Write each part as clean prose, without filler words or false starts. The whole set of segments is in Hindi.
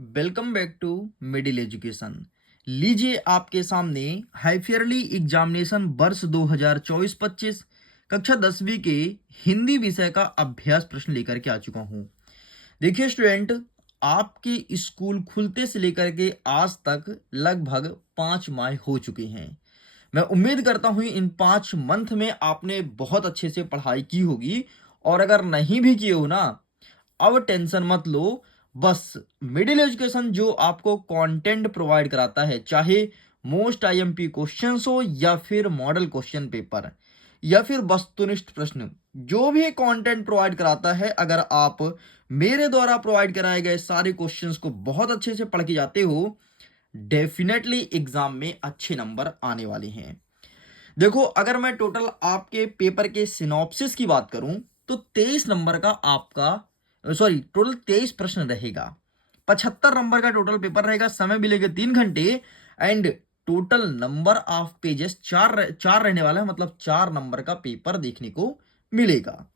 Welcome back to Middle Education. लीजिए आपके सामने हाईफेयरली एग्जामिनेशन वर्ष 2024-25 कक्षा 10वीं के हिंदी विषय का अभ्यास प्रश्न लेकर के आ चुका हूं। देखिए स्टूडेंट, आपके स्कूल खुलते से लेकर के आज तक लगभग 5 माह हो चुके हैं। मैं उम्मीद करता हूं इन 5 मंथ में आपने बहुत अच्छे से पढ़ाई की होगी, और अगर नहीं भी किए हो ना, अब टेंशन मत लो। बस मिडिल एजुकेशन जो आपको कंटेंट प्रोवाइड कराता है, चाहे मोस्ट आईएमपी क्वेश्चंस हो या फिर मॉडल क्वेश्चन पेपर या फिर वस्तुनिष्ठ प्रश्न, जो भी कंटेंट प्रोवाइड कराता है, अगर आप मेरे द्वारा प्रोवाइड कराए गए सारे क्वेश्चंस को बहुत अच्छे से पढ़ के जाते हो, डेफिनेटली एग्जाम में अच्छे नंबर आने वाले हैं। देखो, अगर मैं टोटल आपके पेपर के सिनॉप्सिस की बात करूं तो 23 नंबर का आपका, सॉरी, टोटल 23 प्रश्न रहेगा। 75 नंबर का टोटल पेपर रहेगा। समय मिलेगा 3 घंटे। And total number of pages चार चार रहने वाला है, मतलब 4 नंबर का पेपर देखने को मिलेगा।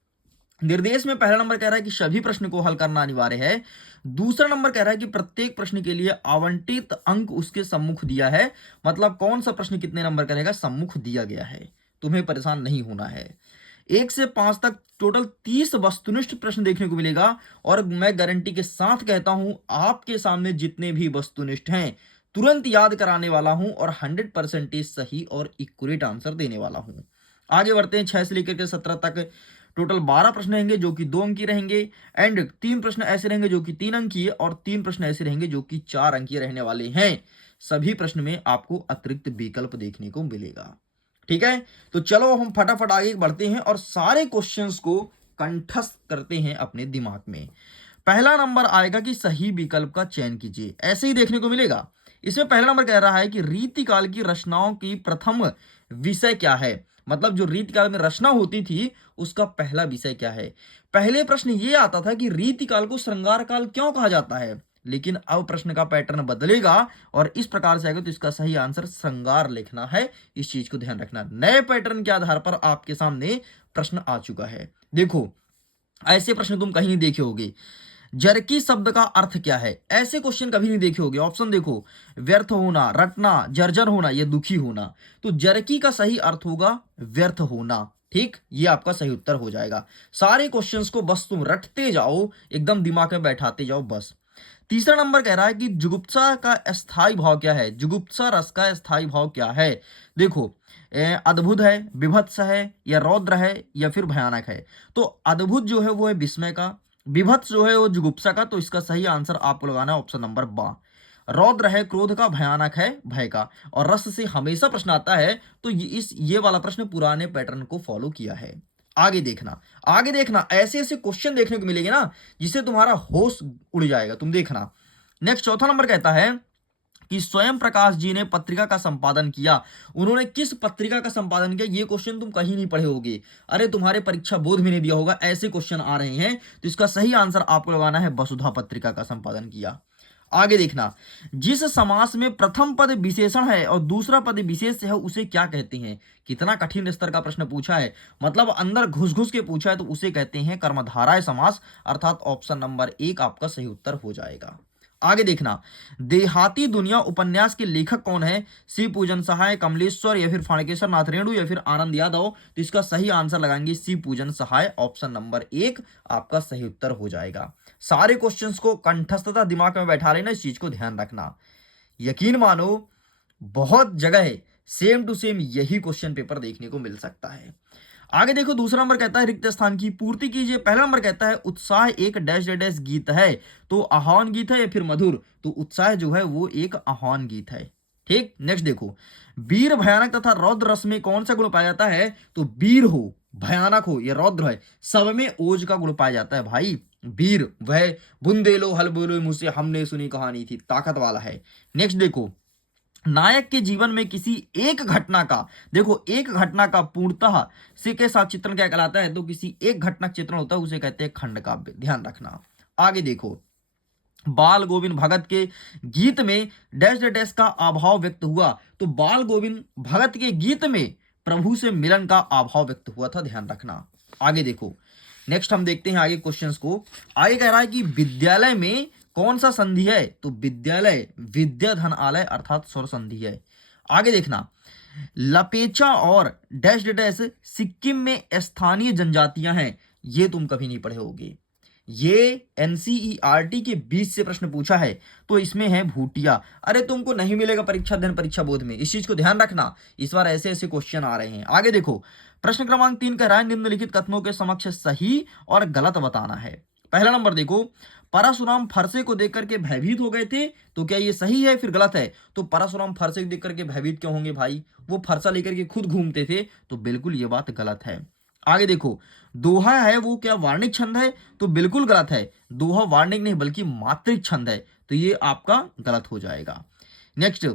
निर्देश में पहला नंबर कह रहा है कि सभी प्रश्न को हल करना अनिवार्य है। दूसरा नंबर कह रहा है कि प्रत्येक प्रश्न के लिए आवंटित अंक उसके सम्मुख दिया है, मतलब कौन सा प्रश्न कितने नंबर का रहेगा सम्मुख दिया गया है। तुम्हें परेशान नहीं होना है। 1 से 5 तक टोटल 30 वस्तुनिष्ठ प्रश्न देखने को मिलेगा, और मैं गारंटी के साथ कहता हूं आपके सामने जितने भी वस्तुनिष्ठ हैं तुरंत याद कराने वाला हूं, और 100% सही और इक्वलेट आंसर देने वाला हूं। आगे बढ़ते हैं। 6 से लेकर के 17 तक टोटल 12 प्रश्न रहेंगे जो कि 2 अंकीय रहेंगे। एंड 3 प्रश्न ऐसे रहेंगे जो कि 3 अंकीय, और 3 प्रश्न ऐसे रहेंगे जो कि 4 अंकीय रहने वाले हैं। सभी प्रश्न में आपको अतिरिक्त विकल्प देखने को मिलेगा। ठीक है, तो चलो हम फटाफट आगे बढ़ते हैं और सारे क्वेश्चंस को कंठस्थ करते हैं अपने दिमाग में। पहला नंबर आएगा कि सही विकल्प का चयन कीजिए, ऐसे ही देखने को मिलेगा। इसमें पहला नंबर कह रहा है कि रीतिकाल की रचनाओं की प्रथम विषय क्या है, मतलब जो रीतिकाल में रचना होती थी उसका पहला विषय क्या है। पहले प्रश्न ये आता था कि रीतिकाल को श्रृंगार काल क्यों कहा जाता है, लेकिन अब प्रश्न का पैटर्न बदलेगा और इस प्रकार से आएगा, तो इसका सही आंसर श्रृंगार लिखना है। इस चीज को ध्यान रखना। नए पैटर्न के आधार पर आपके सामने प्रश्न आ चुका है। देखो, ऐसे प्रश्न तुम कहीं नहीं देखे होगे। जरकी शब्द का अर्थ क्या है, ऐसे क्वेश्चन कभी नहीं देखे होगे। ऑप्शन देखो, व्यर्थ होना, रटना, जर्जर होना या दुखी होना। तो जरकी का सही अर्थ होगा व्यर्थ होना। ठीक, ये आपका सही उत्तर हो जाएगा। सारे क्वेश्चंस को बस तुम रटते जाओ, एकदम दिमाग में बैठाते जाओ बस। तीसरा नंबर कह रहा है कि जुगुप्सा का स्थायी भाव क्या है, जुगुप्सा रस का स्थायी भाव क्या है। देखो, अद्भुत है, विभत्स है, या रौद्र है, या फिर भयानक है। तो अद्भुत जो है वो है विस्मय का, विभत्स जो है वो जुगुप्सा का। तो इसका सही आंसर आपको लगाना है ऑप्शन नंबर बा। रौद्र है क्रोध का, भयानक है भय का, और रस से हमेशा प्रश्न आता है। तो ये वाला प्रश्न पुराने पैटर्न को फॉलो किया है। आगे देखना, आगे देखना, ऐसे ऐसे क्वेश्चन देखने को मिलेंगे ना जिससे तुम्हारा होश उड़ जाएगा। तुम देखना। नेक्स्ट चौथा नंबर कहता है कि स्वयं प्रकाश जी ने पत्रिका का संपादन किया। उन्होंने किस पत्रिका का संपादन किया, ये क्वेश्चन तुम कहीं नहीं पढ़े होगे। अरे तुम्हारे परीक्षा बोर्ड में नहीं दिया होगा, ऐसे क्वेश्चन आ रहे हैं। तो इसका सही आंसर आपको लगाना है वसुधा पत्रिका का संपादन किया। आगे देखना, जिस समास में प्रथम पद विशेषण है और दूसरा पद विशेष है उसे क्या कहते हैं। कितना कठिन स्तर का प्रश्न पूछा है, मतलब अंदर घुस घुस के पूछा है। तो उसे कहते हैं कर्मधारय समास, अर्थात ऑप्शन नंबर 1 आपका सही उत्तर हो जाएगा। आगे देखना, देहाती दुनिया उपन्यास के लेखक कौन है। शिव पूजन सहाय, कमलेश्वर, या फिर फाणकेश्वर नाथ रेणु, या फिर आनंद यादव। तो इसका सही आंसर लगाएंगे शिव पूजन सहाय, ऑप्शन नंबर 1 आपका सही उत्तर हो जाएगा। सारे क्वेश्चंस को कंठस्थता दिमाग में बैठा लेना, इस चीज को ध्यान रखना। यकीन मानो, बहुत जगह सेम टू सेम यही क्वेश्चन पेपर देखने को मिल सकता है। आगे देखो, दूसरा नंबर कहता है रिक्त स्थान की पूर्ति कीजिए। पहला नंबर कहता है उत्साह एक डैश डैश डैश गीत है। तो आह्वान गीत है या फिर मधुर। तो उत्साह जो है वो एक आह्वान गीत है। ठीक, नेक्स्ट देखो, वीर, भयानक तथा रौद्र रस में कौन सा गुण पाया जाता है। तो वीर हो, भयानक हो या रौद्र है, सब में ओज का गुण पाया जाता है भाई। वीर वह बुंदेलो हल बोलो मुझसे हमने सुनी कहानी थी, ताकत वाला है। नेक्स्ट देखो, नायक के जीवन में किसी एक घटना का, देखो एक घटना का पूर्णतः से के साथ चित्रण क्या कहलाता है। तो किसी एक घटना का चित्रण होता है उसे कहते हैं खंड काव्य, ध्यान रखना। आगे देखो, बाल गोविंद भगत के गीत में डैश डैश का अभाव व्यक्त हुआ। तो बाल गोविंद भगत के गीत में प्रभु से मिलन का अभाव व्यक्त हुआ था, ध्यान रखना। आगे देखो, नेक्स्ट हम देखते हैं आगे क्वेश्चंस को। आगे कह रहा है कि विद्यालय में कौन सा संधि है? तो विद्यालय विद्या धन आलय अर्थात स्वर संधि है। आगे देखना, लपेचा और डैश डैश सिक्किम में स्थानीय जनजातियां हैं, ये तुम कभी नहीं पढ़े होगे। ये एनसीईआरटी के 20 से प्रश्न पूछा है, तो इसमें है भूटिया। अरे तुमको नहीं मिलेगा परीक्षा अध्ययन परीक्षा बोध में, इस चीज को ध्यान रखना, इस बार ऐसे ऐसे क्वेश्चन आ रहे हैं। आगे देखो, प्रश्न क्रमांक 3 कह रहा है निम्नलिखित कथनों के समक्ष सही और गलत बताना है। पहला नंबर देखो, परशुराम फरसे को देख करके भयभीत हो गए थे, तो क्या ये सही है फिर गलत है? तो परशुराम फरसे को देख करके भयभीत क्यों होंगे भाई, वो फरसा लेकर के खुद घूमते थे, तो बिल्कुल ये बात गलत है। आगे देखो, दोहा है वो क्या वार्णिक छंद है? तो बिल्कुल गलत है, दोहा वार्णिक नहीं बल्कि मात्रिक छंद है, तो ये आपका गलत हो जाएगा। नेक्स्ट,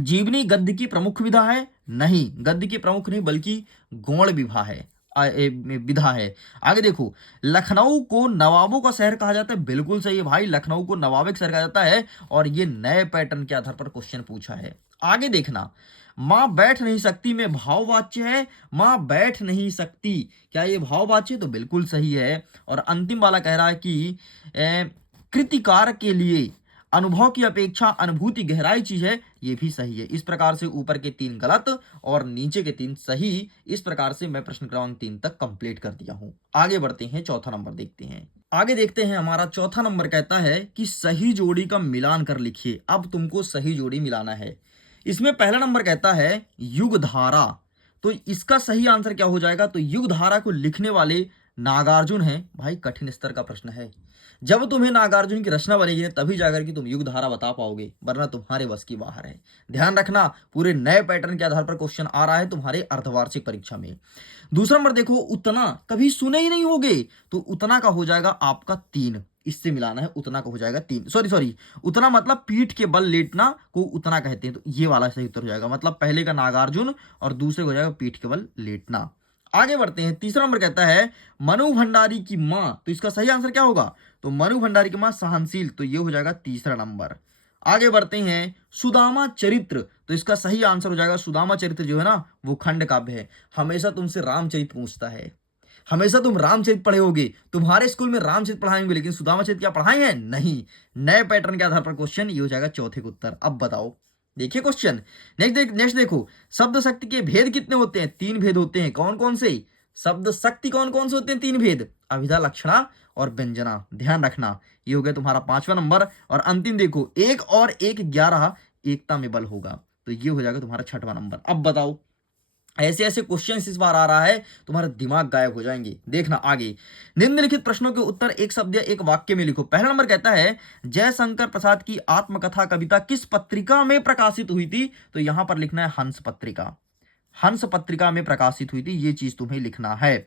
जीवनी गद्य की प्रमुख विधा है? नहीं, गद्य की प्रमुख नहीं बल्कि गौण विधा है, विधा है। आगे देखो, लखनऊ को नवाबों का शहर कहा जाता है, बिल्कुल सही है भाई, लखनऊ को नवाबिक शहर कहा जाता है, और ये नए पैटर्न के आधार पर क्वेश्चन पूछा है। आगे देखना, मां बैठ नहीं सकती में भाववाच्य है, मां बैठ नहीं सकती, क्या ये भाववाच्य है? तो बिल्कुल सही है। और अंतिम वाला कह रहा है कि कृतिकार के लिए अनुभव की अपेक्षा अनुभूति गहराई चीज है, ये भी सही है। इस प्रकार से ऊपर के 3 गलत और नीचे के 3 सही, इस प्रकार से मैं प्रश्न क्रमांक 3 तक कंप्लीट कर दिया हूं। आगे बढ़ते हैं, चौथा नंबर देखते हैं। आगे देखते हैं, हमारा चौथा नंबर कहता है कि सही जोड़ी का मिलान कर लिखिए। अब तुमको सही जोड़ी मिलाना है। इसमें पहला नंबर कहता है युग धारा, तो इसका सही आंसर क्या हो जाएगा? तो युग धारा को लिखने वाले नागार्जुन हैं। भाई कठिन स्तर का प्रश्न है, जब तुम्हें नागार्जुन की रचना बनेगी ना तभी जाकर के तुम युग धारा बता पाओगे, वरना तुम्हारे बस की बाहर है। ध्यान रखना, पूरे नए पैटर्न के आधार पर क्वेश्चन आ रहा है तुम्हारे अर्धवार्षिक परीक्षा में। दूसरा नंबर देखो, उतना कभी सुने ही नहीं होगे, तो उतना का हो जाएगा आपका 3, इससे मिलाना है, उतना का हो जाएगा 3। सॉरी, उतना मतलब पीठ के बल लेटना को उतना कहते हैं, तो ये वाला सही उत्तर हो जाएगा। मतलब पहले का नागार्जुन और दूसरे को हो जाएगा पीठ के बल लेटना। आगे बढ़ते हैं, तीसरा नंबर कहता है मनु भंडारी की मां, तो इसका सही आंसर क्या होगा? तो मनु भंडारी की मां सहनशील, तो ये हो जाएगा तीसरा नंबर। आगे बढ़ते हैं, सुदामा चरित्र, तो इसका सही आंसर हो जाएगा सुदामा चरित्र जो है ना वो खंड काव्य है। हमेशा तुमसे रामचरित पूछता है, हमेशा तुम रामचरित पढ़े होगे, तुम्हारे स्कूल में रामचरित पढ़ाएंगे, लेकिन सुदामा चरित क्या पढ़ाए हैं? नहीं। नए पैटर्न के आधार पर क्वेश्चन, ये हो जाएगा चौथे का उत्तर। अब बताओ, देखिए क्वेश्चन, नेक्स्ट देखो, शब्द शक्ति के भेद कितने होते हैं? 3 भेद होते हैं। कौन कौन से शब्द शक्ति, कौन कौन से होते हैं? 3 भेद, अभिधा, लक्षणा और व्यंजना। ध्यान रखना, ये हो गया तुम्हारा 5वां नंबर। और अंतिम देखो, 1 और 1 11, एकता में बल होगा, तो ये हो जाएगा तुम्हारा 6वां नंबर। अब बताओ, ऐसे ऐसे क्वेश्चंस इस बार आ रहा है, तुम्हारा दिमाग गायब हो जाएंगे। देखना आगे, निम्नलिखित प्रश्नों के उत्तर एक शब्द या एक वाक्य में लिखो। पहला नंबर कहता है जयशंकर प्रसाद की आत्मकथा कविता किस पत्रिका में प्रकाशित हुई थी? तो यहां पर लिखना है हंस पत्रिका, हंस पत्रिका में प्रकाशित हुई थी, ये चीज तुम्हें लिखना है।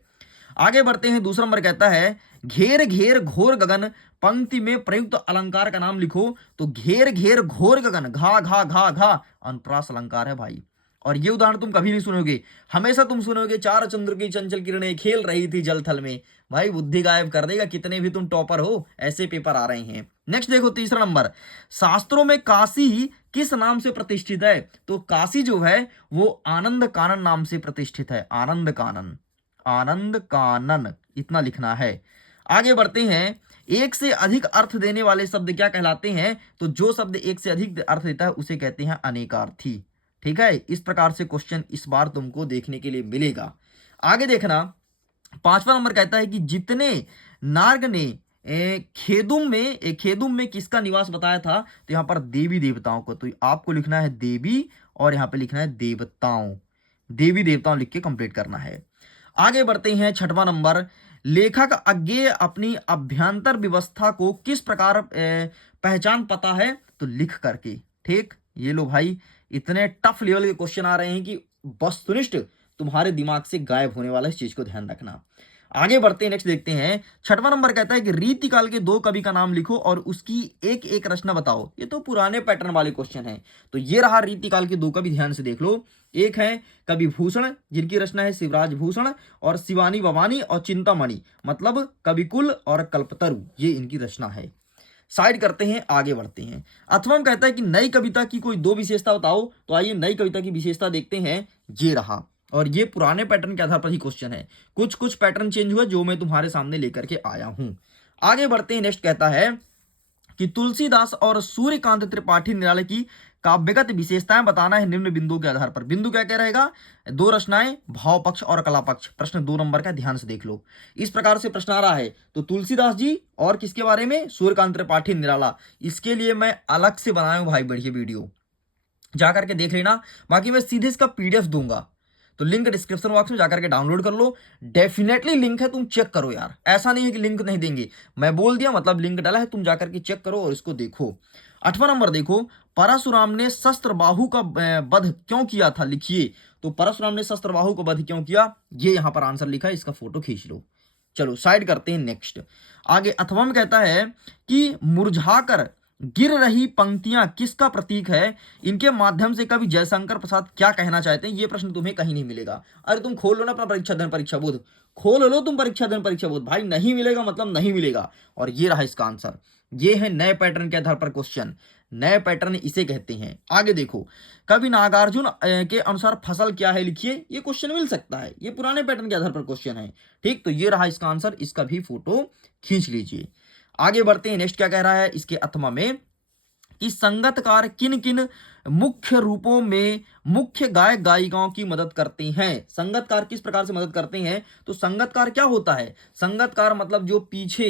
आगे बढ़ते हैं, दूसरा नंबर कहता है घेर घेर घोर गगन पंक्ति में प्रयुक्त अलंकार का नाम लिखो। तो घेर घेर घोर गगन, घा घा घा घा अनुप्रास अलंकार है भाई। और ये उदाहरण तुम कभी नहीं सुनोगे, हमेशा तुम सुनोगे चार चंद्र की चंचल किरणें खेल रही थी जल थल में। भाई बुद्धि गायब कर देगा, कितने भी तुम टॉपर हो, ऐसे पेपर आ रहे हैं। नेक्स्ट देखो, तीसरा नंबर, शास्त्रों में काशी किस नाम से प्रतिष्ठित है? तो काशी जो है वो आनंद कानन नाम से प्रतिष्ठित है, आनंद कानन, आनंद कानन, इतना लिखना है। आगे बढ़ते हैं, एक से अधिक अर्थ देने वाले शब्द क्या कहलाते हैं? तो जो शब्द एक से अधिक अर्थ देता है उसे कहते हैं अनेकार्थी। ठीक है, इस प्रकार से क्वेश्चन इस बार तुमको देखने के लिए मिलेगा। आगे देखना, 5वां नंबर कहता है कि जितने नार्ग ने खेदुम में किसका निवास बताया था? तो यहां पर देवी देवताओं को, तो आपको लिखना है देवी और यहां पे लिखना है देवताओं, देवी देवताओं लिख के कंप्लीट करना है। आगे बढ़ते हैं, 6वां नंबर, लेखक अज्ञेय अपनी अभ्यंतर व्यवस्था को किस प्रकार पहचान पता है? तो लिख करके। ठीक, ये लो भाई, इतने टफ लेवल के क्वेश्चन आ रहे हैं कि वस्तुनिष्ठ तुम्हारे दिमाग से गायब होने वाला, इस चीज को ध्यान रखना। आगे बढ़ते हैं, नेक्स्ट देखते हैं, 6वां नंबर कहता है कि रीतिकाल के 2 कवि का नाम लिखो और उसकी एक एक रचना बताओ। ये तो पुराने पैटर्न वाले क्वेश्चन हैं, तो ये रहा रीतिकाल के 2 कवि, ध्यान से देख लो। एक है कवि भूषण, जिनकी रचना है शिवराज भूषण, और शिवानी भवानी और चिंतामणि, मतलब कविकुल और कल्पतरु, ये इनकी रचना है। साइड करते हैं, आगे बढ़ते हैं। अथवा कहता है कि नई कविता की कोई 2 विशेषता बताओ। तो आइए नई कविता की विशेषता देखते हैं, ये रहा, और ये पुराने पैटर्न के आधार पर ही क्वेश्चन है, कुछ पैटर्न चेंज हुआ जो मैं तुम्हारे सामने लेकर के आया हूं। आगे बढ़ते हैं, नेक्स्ट कहता है कि तुलसीदास और सूर्यकांत त्रिपाठी निराले की काव्यगत विशेषताएं बताना है निम्न बिंदुओं के आधार पर। बिंदु क्या क्या रहेगा? दो रचनाएं, भाव पक्ष और कला पक्ष। प्रश्न 2 नंबर का ध्यान से देख लो। इस प्रकार से प्रश्न आ रहा है। तो तुलसीदास जी और किसके बारे में? सूर्यकांत त्रिपाठी निराला। इसके लिए मैं अलग से बनाया हूं भाई बढ़िया वीडियो, जाकर के देख लेना। बाकी मैं सीधे इसका पीडीएफ दूंगा, तो लिंक डिस्क्रिप्शन बॉक्स में जाकर के डाउनलोड कर लो। डेफिनेटली लिंक है, तुम चेक करो यार, ऐसा नहीं है कि लिंक नहीं देंगे। मैं बोल दिया मतलब लिंक डाला है, तुम जाकर के चेक करो और इसको देखो। 8वां नंबर देखो, परशुराम ने शस्त्रबाहु का वध क्यों किया था? लिखिए। तो परशुराम ने शस्त्रबाहु का वध क्यों किया, ये यहां पर आंसर लिखा है, इसका फोटो खींच लो। चलो साइड करते हैं, नेक्स्ट। आगे 8वां में कहता है कि मुरझाकर गिर रही पंक्तियां किसका प्रतीक है? इनके माध्यम से कवि जयशंकर प्रसाद क्या कहना चाहते हैं? ये प्रश्न तुम्हें कहीं नहीं मिलेगा। अरे तुम खोल लो ना अपना परीक्षा धन परीक्षा बोध, खोल लो तुम परीक्षा धन परीक्षा बोध भाई, नहीं मिलेगा मतलब नहीं मिलेगा। और ये रहा इसका आंसर। ये है नए पैटर्न के आधार पर क्वेश्चन, नए पैटर्न इसे कहते हैं। आगे देखो, कवि नागार्जुन के अनुसार फसल क्या है? लिखिए। ये क्वेश्चन मिल सकता है, ये पुराने पैटर्न के आधार पर क्वेश्चन है। ठीक, तो ये रहा इसका आंसर, इसका भी फोटो खींच लीजिए। आगे बढ़ते हैं, नेक्स्ट क्या कह रहा है इसके 8वां में कि संगतकार किन किन मुख्य रूपों में मुख्य गायक गायिकाओं की मदद करते हैं? संगतकार किस प्रकार से मदद करते हैं? तो संगतकार क्या होता है? संगतकार मतलब जो पीछे,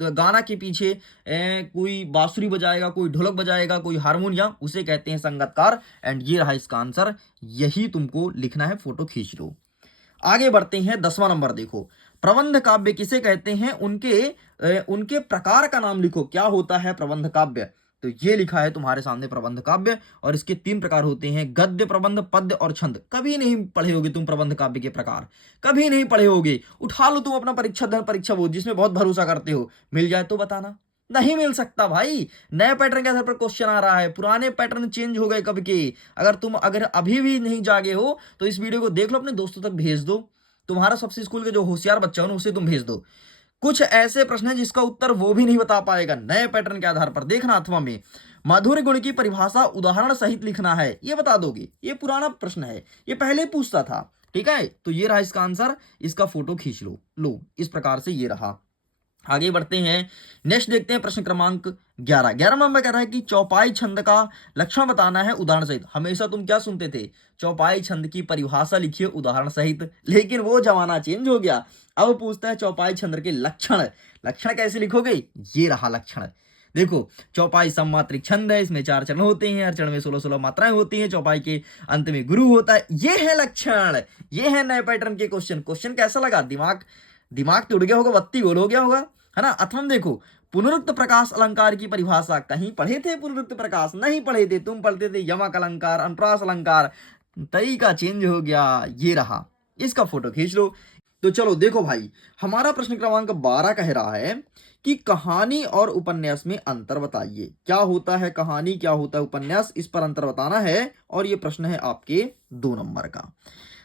तो गाना के पीछे कोई बांसुरी बजाएगा, कोई ढोलक बजाएगा, कोई हारमोनियम, उसे कहते हैं संगतकार। एंड ये रहा इसका आंसर, यही तुमको लिखना है, फोटो खींच लो। आगे बढ़ते हैं, 10वां नंबर देखो, प्रबंध काव्य किसे कहते हैं? उनके प्रकार का नाम लिखो। क्या होता है प्रबंध काव्य? तो ये लिखा है तुम्हारे सामने प्रबंध काव्य, और इसके 3 प्रकार होते हैं, गद्य, प्रबंध, पद्य और छंद। कभी नहीं पढ़े होगे तुम प्रबंध काव्य के प्रकार, कभी नहीं पढ़े होगे। उठा लो तुम अपना परीक्षा धन परीक्षा बोध, जिसमें बहुत भरोसा करते हो, मिल जाए तो बताना। नहीं मिल सकता भाई, नए पैटर्न के आधार पर क्वेश्चन आ रहा है, पुराने पैटर्न चेंज हो गए कब के। अगर अभी भी नहीं जागे हो तो इस वीडियो को देख लो, अपने दोस्तों तक भेज दो, तुम्हारा सबसे स्कूल के जो होशियार बच्चा हो ना उसे तुम भेज दो। कुछ ऐसे प्रश्न हैं जिसका उत्तर वो भी नहीं बता पाएगा, नए पैटर्न के आधार पर। देखना 8वां में, मधुर गुण की परिभाषा उदाहरण सहित लिखना है, ये बता दोगे। ये पुराना प्रश्न है, ये पहले पूछता था। ठीक है, तो ये रहा इसका आंसर, इसका फोटो खींच लो। लो, इस प्रकार से ये रहा। आगे बढ़ते हैं, नेक्स्ट देखते हैं प्रश्न क्रमांक 11। 11वां में कह रहा है कि चौपाई छंद का लक्षण बताना है उदाहरण सहित। हमेशा तुम क्या सुनते थे? चौपाई छंद की परिभाषा लिखिए उदाहरण सहित, लेकिन वो जमाना चेंज हो गया। अब पूछता है चौपाई छंद के लक्षण। लक्षण कैसे लिखोगे? ये रहा लक्षण। देखो, चौपाई सममात्रिक छंद है, इसमें 4 चरण होते हैं, हर चरण में 16-16 मात्राएं होती हैं, चौपाई के अंत में गुरु होता है। ये है लक्षण, ये है नए पैटर्न के क्वेश्चन। क्वेश्चन कैसा लगा? दिमाग तो उड़ गया होगा, बत्ती गोल हो गया होगा, है ना। अथवा देखो, पुनरुक्त प्रकाश अलंकार की परिभाषा कहीं पढ़े थे? पुनरुक्त प्रकाश नहीं पढ़े थे, तुम पढ़ते थे यमक अलंकार, अनुप्रास अलंकार। तरीका चेंज हो गया, ये रहा, इसका फोटो खींच लो। तो चलो देखो भाई, हमारा प्रश्न क्रमांक 12 कह रहा है कि कहानी और उपन्यास में अंतर बताइए। क्या होता है कहानी, क्या होता है उपन्यास, इस पर अंतर बताना है। और ये प्रश्न है आपके 2 नंबर का।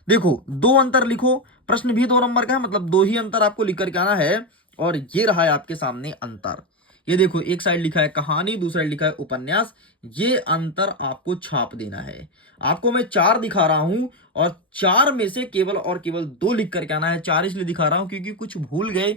देखो, 2 अंतर लिखो, प्रश्न भी 2 नंबर का है, मतलब 2 ही अंतर आपको लिख करके आना है। और ये रहा है आपके सामने अंतर। ये देखो, एक साइड लिखा है कहानी, दूसरा साइड लिखा है उपन्यास। ये अंतर आपको छाप देना है। आपको मैं 4 दिखा रहा हूं, और 4 में से केवल और केवल 2 लिख करके आना है। 4 इसलिए दिखा रहा हूं क्योंकि कुछ भूल गए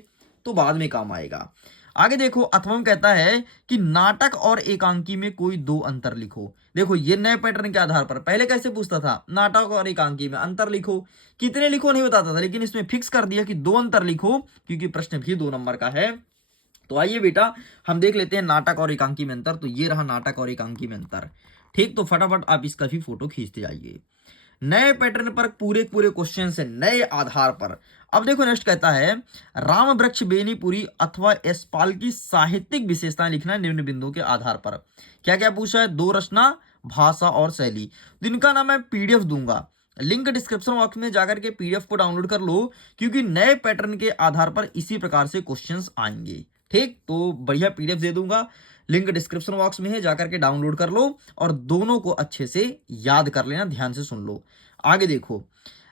तो बाद में काम आएगा। आगे देखो, अथर्वम कहता है कि नाटक और एकांकी में कोई 2 अंतर लिखो। देखो, ये नए पैटर्न के आधार पर, पहले कैसे पूछता था? नाटक और एकांकी में अंतर लिखो। कितने लिखो नहीं बताता था, लेकिन इसमें फिक्स कर दिया कि 2 अंतर लिखो, क्योंकि प्रश्न भी 2 नंबर का है। तो आइए बेटा, हम देख लेते हैं नाटक और एकांकी में अंतर। तो ये रहा नाटक और एकांकी में अंतर। ठीक, तो फटाफट आप इसका भी फोटो खींचते जाइए। नए पैटर्न पर पूरे पूरे क्वेश्चन से, नए आधार पर। अब देखो, नेक्स्ट कहता है राम वृक्ष बेनीपुरी अथवा यशपाल की साहित्यिक विशेषताएं लिखना है निम्न बिंदुओं के आधार पर। क्या क्या पूछा है? 2 रचना, भाषा और शैली। जिनका नाम मैं पीडीएफ दूंगा, लिंक डिस्क्रिप्शन बॉक्स में जाकर के पीडीएफ को डाउनलोड कर लो, क्योंकि नए पैटर्न के आधार पर इसी प्रकार से क्वेश्चंस आएंगे। ठीक, तो बढ़िया पीडीएफ दे दूंगा, लिंक डिस्क्रिप्शन बॉक्स में है, जाकर के डाउनलोड कर लो और दोनों को अच्छे से याद कर लेना, ध्यान से सुन लो। आगे देखो,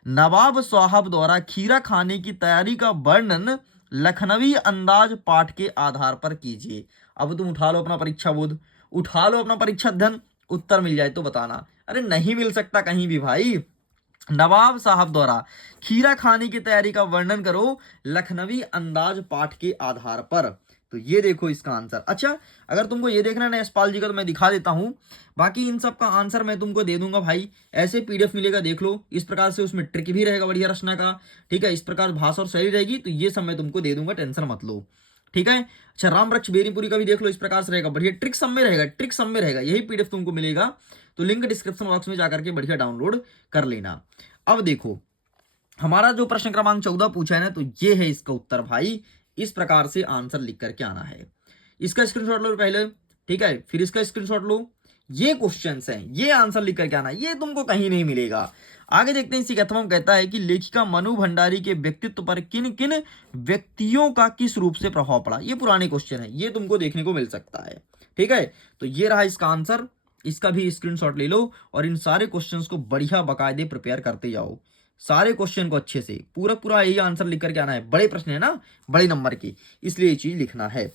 नवाब साहब द्वारा खीरा खाने की तैयारी का वर्णन लखनवी अंदाज पाठ के आधार पर कीजिए। अब तुम उठा लो अपना परीक्षा बोध, उठा लो अपना परीक्षा धन, उत्तर मिल जाए तो बताना। अरे नहीं मिल सकता कहीं भी भाई। नवाब साहब द्वारा खीरा खाने की तैयारी का वर्णन करो लखनवी अंदाज पाठ के आधार पर। तो ये देखो इसका आंसर। अच्छा, अगर तुमको ये देखना है ना यशपाल जी का, तो मैं दिखा देता हूँ। बाकी इन सब का आंसर मैं तुमको दे दूंगा भाई, ऐसे पीडीएफ मिलेगा, देख लो इस प्रकार से। उसमें ट्रिक भी रहेगा बढ़िया रचना का, ठीक है, इस प्रकार भाषा और शैली रहेगी, तो ये सब मैं तुमको दे दूंगा, टेंशन मत लो, ठीक है। अच्छा, राम वृक्ष बेनीपुरी का भी देख लो, इस प्रकार से रहेगा बढ़िया, ट्रिक सब में रहेगा, ट्रिक सब में रहेगा, यही पीडीएफ तुमको मिलेगा। तो लिंक डिस्क्रिप्शन बॉक्स में जाकर के बढ़िया डाउनलोड कर लेना। अब देखो हमारा जो प्रश्न क्रमांक 14 पूछा है ना, तो ये है इसका उत्तर भाई। इस प्रकार से आंसर लिख करके आना है। इसका स्क्रीनशॉट लो पहले, ठीक है, फिर इसका स्क्रीनशॉट लो। ये क्वेश्चंस हैं, ये आंसर लिख करके आना, ये तुमको कहीं नहीं मिलेगा। आगे देखते हैं, इसी कथम कहता है कि लेखिका मनु भंडारी के व्यक्तित्व पर किन किन व्यक्तियों का किस रूप से प्रभाव पड़ा। ये पुराने क्वेश्चन है, ये तुमको देखने को मिल सकता है, ठीक है। तो ये रहा इसका आंसर, इसका भी स्क्रीनशॉट ले लो और इन सारे क्वेश्चंस को बढ़िया बकायदे प्रिपेयर करते जाओ, सारे क्वेश्चन को अच्छे से पूरा पूरा यही आंसर लिख करके आना है। बड़े प्रश्न है ना, बड़े नंबर की, इसलिए ये चीज लिखना है।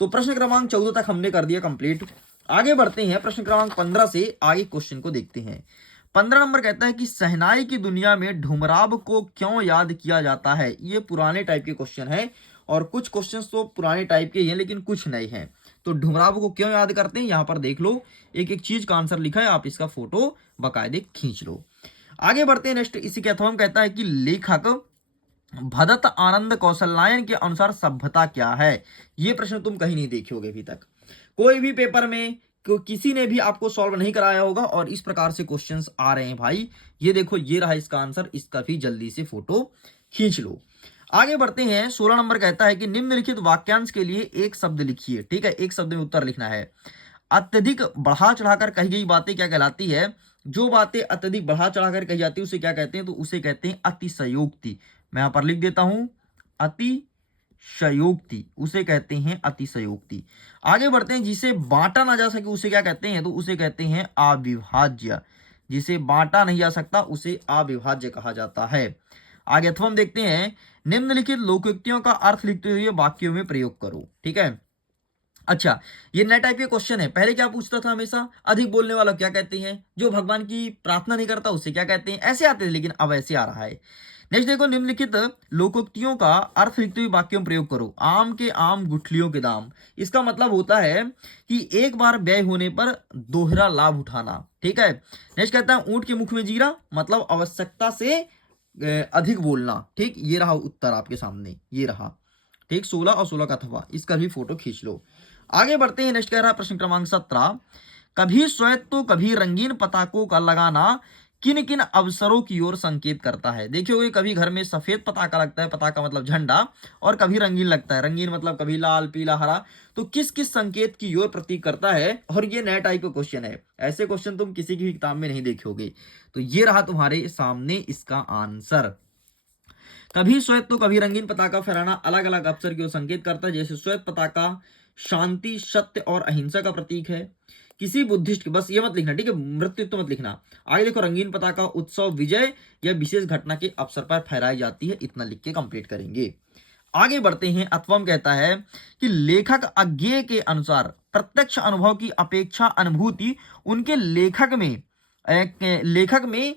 तो प्रश्न क्रमांक 14 तक हमने कर दिया कंप्लीट। आगे बढ़ते हैं, प्रश्न क्रमांक 15 से आगे क्वेश्चन को देखते हैं। 15 नंबर कहता है कि शहनाई की दुनिया में ढुमराव को क्यों याद किया जाता है। ये पुराने टाइप के क्वेश्चन है, और कुछ क्वेश्चंस तो पुराने टाइप के ही हैं लेकिन कुछ नए हैं। तो ढुमराव को क्यों याद करते हैं, यहाँ पर देख लो, एक एक चीज का आंसर लिखा है, आप इसका फोटो बाकायदे खींच लो। आगे बढ़ते हैं नेक्स्ट, इसी के अथवा कहता है कि लेखक भदत आनंद कौशल्यायन के अनुसार सभ्यता क्या है। ये प्रश्न तुम कहीं नहीं देखे होगे अभी तक, कोई भी पेपर में किसी ने भी आपको सॉल्व नहीं कराया होगा, और इस प्रकार से क्वेश्चंस आ रहे हैं भाई। ये देखो, ये रहा इसका आंसर, इसका भी जल्दी से फोटो खींच लो। आगे बढ़ते हैं, 16 नंबर कहता है कि निम्नलिखित वाक्यांश के लिए एक शब्द लिखिए, ठीक है, एक शब्द में उत्तर लिखना है। अत्यधिक बढ़ा चढ़ाकर कही गई बातें क्या कहलाती है। जो बातें अत्यधिक बढ़ा चढ़ाकर कही जाती है उसे क्या कहते हैं, तो उसे कहते हैं अतिशयोक्ति। मैं यहां पर लिख देता हूं, अतिशयोक्ति, उसे कहते हैं अतिशयोक्ति। आगे बढ़ते हैं, जिसे बांटा ना जा सके उसे क्या कहते हैं, तो उसे कहते हैं अविभाज्य। जिसे बांटा नहीं जा सकता उसे अविभाज्य कहा जाता है। आगे अथवा हम देखते हैं, निम्नलिखित लोकोक्तियों का अर्थ लिखते हुए वाक्यों में प्रयोग करो, ठीक है। अच्छा, ये नए टाइप के क्वेश्चन है। पहले क्या पूछता था हमेशा, अधिक बोलने वाला क्या कहते हैं, जो भगवान की प्रार्थना नहीं करता उसे क्या कहते हैं, ऐसे आते थे, लेकिन अब ऐसे आ रहा है। नेक्स्ट देखो, निम्नलिखित लोकोक्तियों का अर्थ लिखते हुए वाक्यों में प्रयोग करो। आम के आम गुठलियों के दाम। इसका मतलब होता है कि एक बार व्यय होने पर दोहरा लाभ उठाना, ठीक है। नेक्स्ट कहता है, ऊंट के मुख में जीरा, मतलब आवश्यकता से अधिक बोलना, ठीक। ये रहा उत्तर आपके सामने, ये रहा, ठीक, 16 और 16 का अथवा, इसका भी फोटो खींच लो। आगे बढ़ते हैं, नेक्स्ट कह रहा है प्रश्न क्रमांक 17, कभी श्वेत तो कभी रंगीन पताकों का लगाना किन किन अवसरों की ओर संकेत करता है। देखिए, कभी घर में सफेद पताका लगता है, पताका मतलब झंडा, और कभी रंगीन लगता है, रंगीन मतलब कभी लाल पीला हरा, तो किस किस संकेत की ओर प्रतीक करता है। और ये नया टाइप का क्वेश्चन है, ऐसे क्वेश्चन तुम किसी की भी किताब में नहीं देखे होगे। तो ये रहा तुम्हारे सामने इसका आंसर। कभी श्वेत तो कभी रंगीन पताका फहराना अलग अलग अवसर की ओर संकेत करता है। जैसे श्वेत पताका शांति, सत्य और अहिंसा का प्रतीक है। किसी बुद्धिस्ट, बस ये मत लिखना, ठीक है, मृत्युत्व मत लिखना। आगे देखो, रंगीन पताका उत्सव, विजय या विशेष घटना के अवसर पर फहराई जाती है। इतना लिख के कंप्लीट करेंगे। आगे बढ़ते हैं, अथवम कहता है कि लेखक अज्ञेय के अनुसार प्रत्यक्ष अनुभव की अपेक्षा अनुभूति उनके लेखक में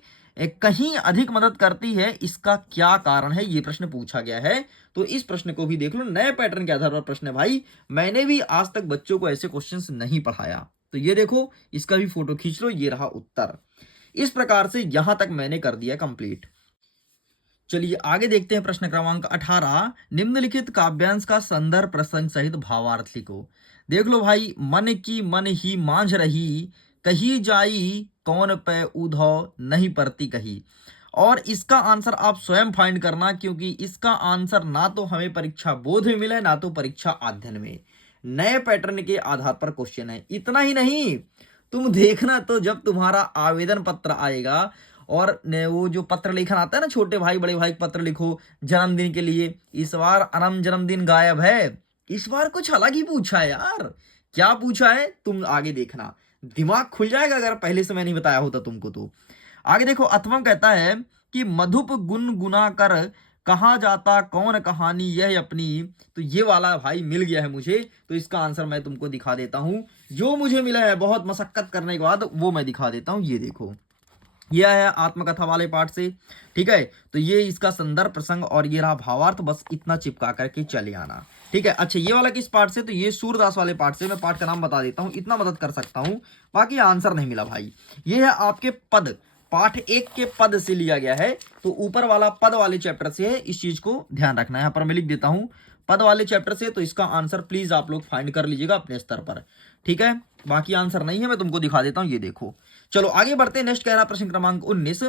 कहीं अधिक मदद करती है। इसका क्या कारण है, ये प्रश्न पूछा गया है। तो इस प्रश्न को भी देख लो, नए पैटर्न के आधार पर प्रश्न है भाई। मैंने भी आज तक बच्चों को ऐसे क्वेश्चंस नहीं पढ़ाया। तो ये देखो, इसका भी फोटो खींच लो, ये रहा उत्तर। इस प्रकार से यहां तक मैंने कर दिया कंप्लीट। चलिए आगे देखते हैं, प्रश्न क्रमांक 18, निम्नलिखित काव्यांश का संदर्भ प्रसंग सहित भावार्थ लिखो। देख लो भाई, मन की मन ही मांझ रही, कही जाई कौन पे उधो नहीं परती कही। और इसका आंसर आप स्वयं फाइंड करना, क्योंकि इसका आंसर ना तो हमें परीक्षा बोध में मिला है, ना तो परीक्षा अध्ययन में। नए पैटर्न के आधार पर क्वेश्चन है। इतना ही नहीं, तुम देखना, तो जब तुम्हारा आवेदन पत्र आएगा और वो जो पत्र लेखन आता है ना, छोटे भाई बड़े भाई पत्र लिखो जन्मदिन के लिए, इस बार अनम जन्मदिन गायब है, इस बार कुछ अलग ही पूछा है यार। क्या पूछा है तुम आगे देखना, दिमाग खुल जाएगा अगर पहले से मैं नहीं बताया होता तुमको। तो आगे देखो, अथवम कहता है कि मधुप गुनगुना कर कहा जाता कौन कहानी यह अपनी। तो ये वाला भाई मिल गया है मुझे, तो इसका आंसर मैं तुमको दिखा देता हूं। जो मुझे मिला है बहुत मशक्कत करने के बाद, वो मैं दिखा देता हूं। ये देखो, यह है आत्मकथा वाले पार्ट से, ठीक है। तो ये इसका संदर्भ प्रसंग और ये रहा भावार्थ, बस इतना चिपका करके चले आना, ठीक। ठीक है। अच्छा, ये वाला किस पार्ट से, तो ये सूरदास वाले पार्ट से। मैं पार्ट का नाम बता देता हूँ, इतना मदद कर सकता हूँ, बाकी आंसर नहीं मिला भाई। ये है आपके पद, पाठ 1 के पद से लिया गया है, तो ऊपर वाला पद वाले चैप्टर से है, इस चीज को ध्यान रखना है। यहाँ पर मैं लिख देता हूँ पद वाले चैप्टर से, तो इसका आंसर प्लीज आप लोग फाइंड कर लीजिएगा अपने स्तर पर, ठीक है। बाकी आंसर नहीं है, मैं तुमको दिखा देता हूँ, ये देखो। चलो आगे बढ़ते हैं। नेक्स्ट कह रहा प्रश्न क्रमांक 19,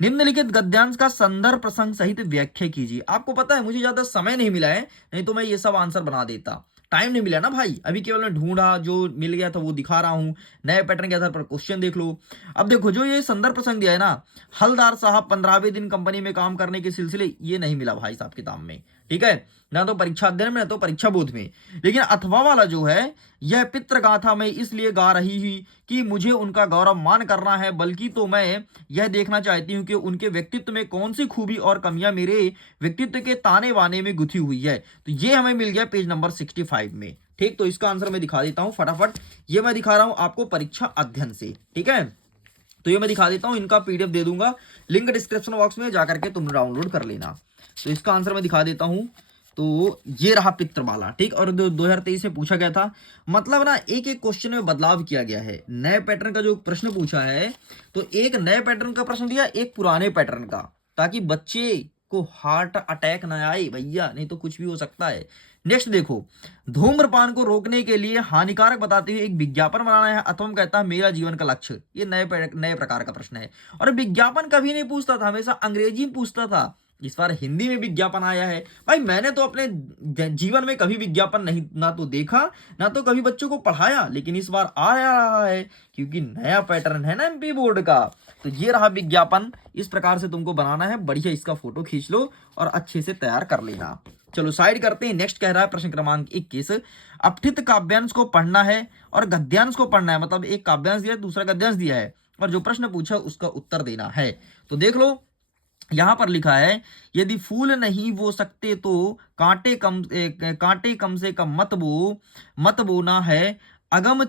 निम्नलिखित गद्यांश का संदर्भ प्रसंग सहित व्याख्या कीजिए। आपको पता है मुझे ज्यादा समय नहीं मिला है, नहीं तो मैं ये सब आंसर बना देता, टाइम नहीं मिला ना भाई। अभी केवल मैं ढूंढा, जो मिल गया था वो दिखा रहा हूं। नए पैटर्न के आधार पर क्वेश्चन देख लो। अब देखो, जो ये संदर्भ प्रसंग दिया है ना, हलदार साहब 15वें दिन कंपनी में काम करने के सिलसिले, ये नहीं मिला भाई साहब किताब में, ठीक है, ना तो परीक्षा अध्ययन में, ना तो परीक्षा बोध में। लेकिन अथवा वाला जो है, यह पितृगाथा में इसलिए गा रही ही कि मुझे उनका गौरव मान करना है, बल्कि तो मैं यह देखना चाहती हूँ कि उनके व्यक्तित्व में कौन सी खूबी और कमियां मेरे व्यक्तित्व के ताने बाने में गुथी हुई है। तो ये हमें मिल गया पेज नंबर 65 में, ठीक। तो इसका आंसर मैं दिखा देता हूं फटाफट। ये मैं दिखा रहा हूं आपको परीक्षा अध्ययन से, ठीक है। तो ये मैं दिखा देता हूं, इनका पीडीएफ दे दूंगा, लिंक डिस्क्रिप्शन बॉक्स में जाकर के तुम डाउनलोड कर लेना। तो इसका आंसर मैं दिखा देता हूं। तो ये रहा पितृमाला, ठीक। और 2023 में पूछा गया था, मतलब ना एक एक क्वेश्चन में बदलाव किया गया है। नए पैटर्न का जो प्रश्न पूछा है, तो एक नए पैटर्न का प्रश्न दिया, एक पुराने पैटर्न का, ताकि बच्चे को हार्ट अटैक ना आए भैया, नहीं तो कुछ भी हो सकता है। नेक्स्ट देखो, धूम्रपान को रोकने के लिए हानिकारक बताते हुए एक विज्ञापन बनाना है। अथम कहता है मेरा जीवन का लक्ष्य। ये नए प्रकार का प्रश्न है। और विज्ञापन कभी नहीं पूछता था, हमेशा अंग्रेजी में पूछता था। इस बार हिंदी में विज्ञापन आया है। भाई मैंने तो अपने जीवन में कभी विज्ञापन नहीं, ना तो देखा, ना तो कभी बच्चों को पढ़ाया, लेकिन इस बार आ रहा है क्योंकि नया पैटर्न है ना एमपी बोर्ड का। तो ये रहा विज्ञापन, इस प्रकार से तुमको बनाना है। बढ़िया इसका फोटो खींच लो और अच्छे से तैयार कर लेना। चलो साइड करते हैं। नेक्स्ट कह रहा है प्रश्न क्रमांक 21, अपठित काव्यांश को पढ़ना है और गद्यांश को पढ़ना है। मतलब एक काव्यांश दिया है, दूसरा गद्यांश दिया है, और जो प्रश्न पूछा उसका उत्तर देना है। तो देख लो, यहां पर लिखा है, यदि फूल नहीं वो सकते तो कांटे कम से कम मत बोना है। अगम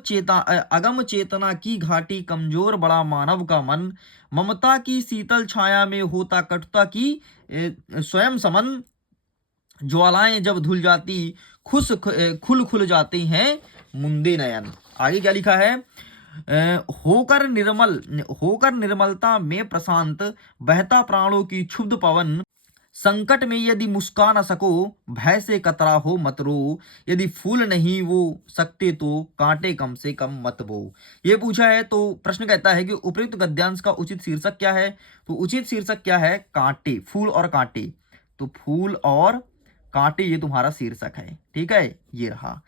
चेतना की घाटी, कमजोर बड़ा मानव का मन, ममता की शीतल छाया में होता कटुता की स्वयं समन, ज्वालाएं जब धुल जाती खुल जाते हैं मुंदे नयन। आगे क्या लिखा है, होकर निर्मलता में प्रशांत, बहता प्राणों की क्षुब्ध पवन, संकट में यदि मुस्का न सको, भय से कतरा हो मत रो, यदि फूल नहीं वो सकते तो कांटे कम से कम मत बो। ये पूछा है, तो प्रश्न कहता है कि उपयुक्त गद्यांश का उचित शीर्षक क्या है। तो उचित शीर्षक क्या है, कांटे, फूल और कांटे। तो फूल और कांटे ये तुम्हारा शीर्षक है, ठीक है। ये रहा।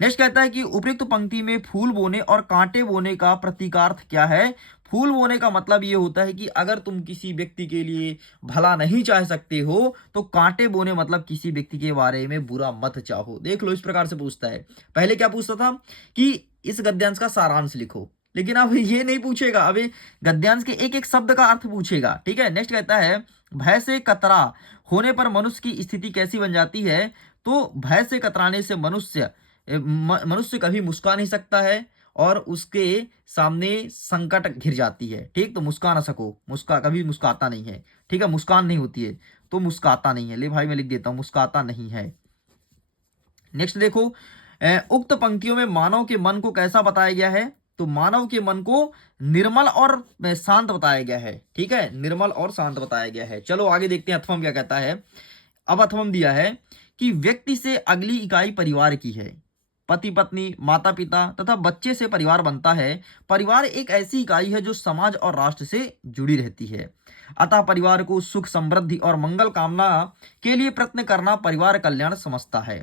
नेक्स्ट कहता है कि उपयुक्त पंक्ति में फूल बोने और कांटे बोने का प्रतीकार्थ क्या है। फूल बोने का मतलब ये होता है कि अगर तुम किसी व्यक्ति के लिए भला नहीं चाह सकते हो, तो कांटे बोने मतलब किसी व्यक्ति के बारे में बुरा मत चाहो। देख लो, इस प्रकार से पूछता है। पहले क्या पूछता था कि इस गद्यांश का सारांश लिखो, लेकिन अब ये नहीं पूछेगा, अब गद्यांश के एक एक शब्द का अर्थ पूछेगा, ठीक है। नेक्स्ट कहता है, भय से कतरा होने पर मनुष्य की स्थिति कैसी बन जाती है। तो भय से कतराने से मनुष्य कभी मुस्कुरा नहीं सकता है, और उसके सामने संकट घिर जाती है, ठीक। तो मुस्कुरा ना सको, कभी मुस्कुराता नहीं है, ठीक है, मुस्कान नहीं होती है, तो मुस्कुराता नहीं है। ले भाई मैं लिख देता हूं, मुस्कुराता नहीं है। नेक्स्ट देखो, उक्त पंक्तियों में मानव के मन को कैसा बताया गया है। तो मानव के मन को निर्मल और शांत बताया गया है, ठीक है, निर्मल और शांत बताया गया है। चलो आगे देखते हैं अथवम क्या कहता है। अब अथवम दिया है कि व्यक्ति से अगली इकाई परिवार की है। पति पत्नी, माता पिता तथा बच्चे से परिवार बनता है। परिवार एक ऐसी इकाई है जो समाज और राष्ट्र से जुड़ी रहती है। अतः परिवार को सुख, समृद्धि और मंगल कामना के लिए प्रयत्न करना परिवार कल्याण समझता है।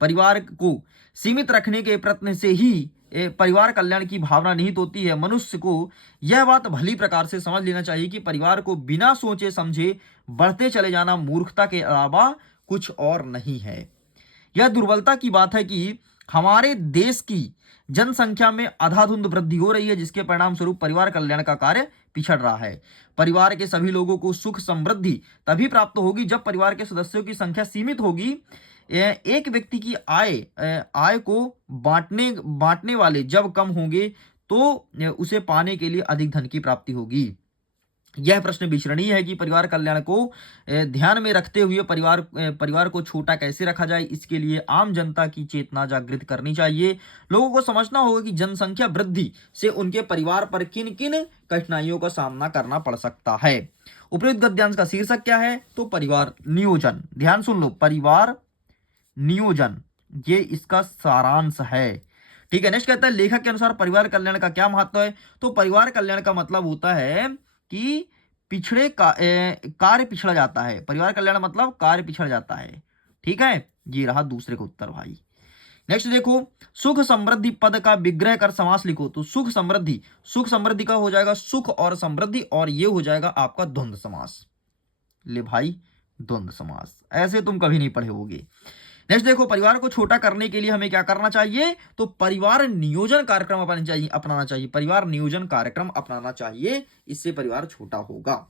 परिवार को सीमित रखने के प्रयत्न से ही परिवार कल्याण की भावना निहित होती है। मनुष्य को यह बात भली प्रकार से समझ लेना चाहिए कि परिवार को बिना सोचे समझे बढ़ते चले जाना मूर्खता के अलावा कुछ और नहीं है। यह दुर्बलता की बात है कि हमारे देश की जनसंख्या में अंधाधुंध वृद्धि हो रही है, जिसके परिणाम स्वरूप परिवार कल्याण का कार्य पिछड़ रहा है। परिवार के सभी लोगों को सुख समृद्धि तभी प्राप्त होगी जब परिवार के सदस्यों की संख्या सीमित होगी। एक व्यक्ति की आय को बांटने वाले जब कम होंगे, तो उसे पाने के लिए अधिक धन की प्राप्ति होगी। यह प्रश्न विचरणीय है कि परिवार कल्याण को ध्यान में रखते हुए परिवार को छोटा कैसे रखा जाए, इसके लिए आम जनता की चेतना जागृत करनी चाहिए। लोगों को समझना होगा कि जनसंख्या वृद्धि से उनके परिवार पर किन किन कठिनाइयों का सामना करना पड़ सकता है। उपयुक्त गद्यांश का शीर्षक क्या है? तो परिवार नियोजन। ध्यान सुन लो, परिवार नियोजन, ये इसका सारांश है। ठीक है, नेक्स्ट कहता है लेखक के अनुसार परिवार कल्याण का क्या महत्व है? तो परिवार कल्याण का मतलब होता है कि कार्य पिछड़ा जाता है। परिवार कल्याण मतलब कार्य पिछड़ जाता है। ठीक है, ये रहा दूसरे का उत्तर भाई। नेक्स्ट देखो, सुख समृद्धि पद का विग्रह कर समास लिखो। तो सुख समृद्धि का हो जाएगा सुख और समृद्धि, और ये हो जाएगा आपका द्वंद्व समास। ले भाई, द्वंद्व समास ऐसे तुम कभी नहीं पढ़े होगे। नेक्स्ट देखो, परिवार को छोटा करने के लिए हमें क्या करना चाहिए? तो परिवार नियोजन कार्यक्रम अपनाना चाहिए। परिवार नियोजन कार्यक्रम अपनाना चाहिए, इससे परिवार छोटा होगा।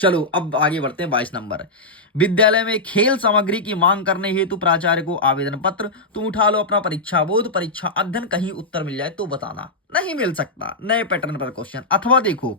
चलो अब आगे बढ़ते हैं। 22 नंबर, विद्यालय में खेल सामग्री की मांग करने हेतु प्राचार्य को आवेदन पत्र। तुम उठा लो अपना परीक्षा बोध, परीक्षा अध्ययन, कहीं उत्तर मिल जाए तो बताना। नहीं मिल सकता, नए पैटर्न पर क्वेश्चन। अथवा देखो,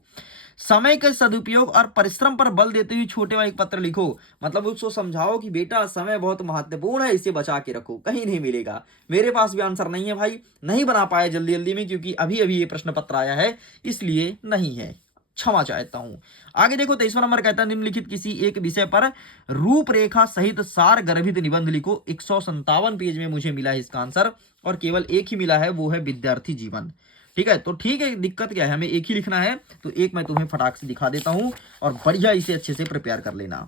समय के सदुपयोग और परिश्रम पर बल देते हुए छोटे भाई पत्र लिखो। मतलब उसको समझाओ कि बेटा समय बहुत महत्वपूर्ण है, इसे बचा के रखो, कहीं नहीं मिलेगा। मेरे पास भी आंसर नहीं है भाई, नहीं बना पाया जल्दी जल्दी में, क्योंकि अभी अभी ये प्रश्न पत्र आया है, इसलिए नहीं है, क्षमा चाहता हूं। आगे देखो, 23वां नंबर कहता है निम्नलिखित किसी एक विषय पर रूपरेखा सहित सार गर्भित निबंध लिखो। 157 पेज में मुझे मिला है इसका आंसर, और केवल एक ही मिला है, वो है विद्यार्थी जीवन। ठीक है, तो ठीक है, दिक्कत क्या है, हमें एक ही लिखना है, तो एक मैं तुम्हें फटाक से दिखा देता हूं, और बढ़िया इसे अच्छे से प्रिपेयर कर लेना।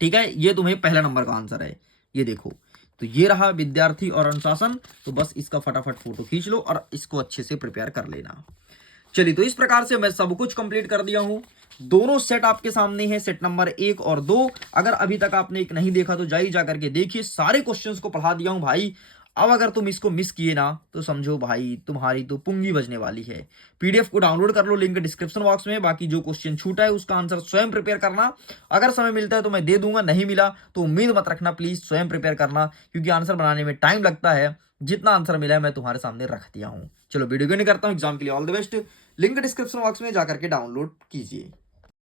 ठीक है, ये तुम्हें पहला नंबर का आंसर है, ये देखो। तो ये रहा विद्यार्थी और अनुशासन। तो बस इसका फटाफट फोटो खींच लो और इसको अच्छे से प्रिपेयर कर लेना। चलिए, तो इस प्रकार से मैं सब कुछ कंप्लीट कर दिया हूं। दोनों सेट आपके सामने हैं, सेट नंबर 1 और 2। अगर अभी तक आपने एक नहीं देखा तो जाइए जा करके देखिए, सारे क्वेश्चंस को पढ़ा दिया हूं भाई। अब अगर तुम इसको मिस किए ना, तो समझो भाई तुम्हारी तो पुंगी बजने वाली है। पीडीएफ को डाउनलोड कर लो, लिंक डिस्क्रिप्शन बॉक्स में। बाकी जो क्वेश्चन छूटा है उसका आंसर स्वयं प्रिपेयर करना। अगर समय मिलता है तो मैं दे दूंगा, नहीं मिला तो उम्मीद मत रखना, प्लीज स्वयं प्रिपेयर करना, क्योंकि आंसर बनाने में टाइम लगता है। जितना आंसर मिला है मैं तुम्हारे सामने रख दिया हूं। चलो, वीडियो को नहीं करता हूं, एग्जाम के लिए all the best. Link description box में जाकर के डाउनलोड कीजिए।